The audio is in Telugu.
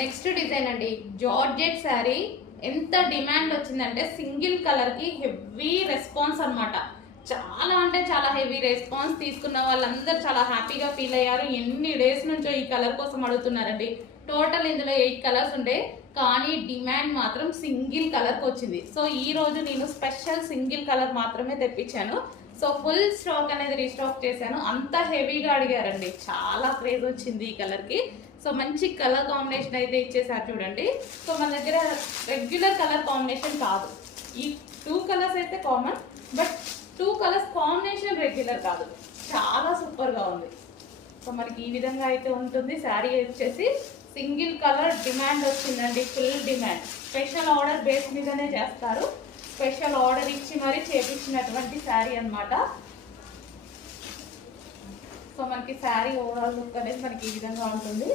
నెక్స్ట్ డిజైన్ అండి, జార్జెట్ శారీ. ఎంత డిమాండ్ వచ్చిందంటే సింగిల్ కలర్ కి హెవీ రెస్పాన్స్ అన్నమాట. చాలా అంటే చాలా హెవీ రెస్పాన్స్ తీసుకున్న వాళ్ళందరూ చాలా హ్యాపీగా ఫీల్ అయ్యారు. ఎన్ని డేస్ నుంచో ఈ కలర్ కోసం అడుగుతున్నారండి. టోటల్ ఇందులో 8 కలర్స్ ఉండే, కానీ డిమాండ్ మాత్రం సింగిల్ కలర్కి వచ్చింది. సో ఈ రోజు నేను స్పెషల్ సింగిల్ కలర్ మాత్రమే తెప్పించాను. సో ఫుల్ స్టాక్ అనేది రీస్టాక్ చేశాను. అంత హెవీగా అడిగారండి, చాలా క్రేజ్ వచ్చింది ఈ కలర్కి. సో మంచి కలర్ కాంబినేషన్ అయితే ఇచ్చేసారు చూడండి. సో మన దగ్గర రెగ్యులర్ కలర్ కాంబినేషన్ కాదు, ఈ 2 కలర్స్ అయితే common, but 2 colours combination regular కాదు. చాలా సూపర్గా ఉంది. సో మనకి ఈ విధంగా అయితే ఉంటుంది. శారీ వచ్చేసి సింగిల్ కలర్ డిమాండ్ వచ్చిందండి, full demand. Special order base మీదనే చేస్తారు. స్పెషల్ ఆర్డర్ ఇచ్చి మరీ చేపించినటువంటి శారీ అన్నమాట. సో మనకి శారీ ఓవరాల్ లుక్ అనేది మనకి ఈ విధంగా ఉంటుంది.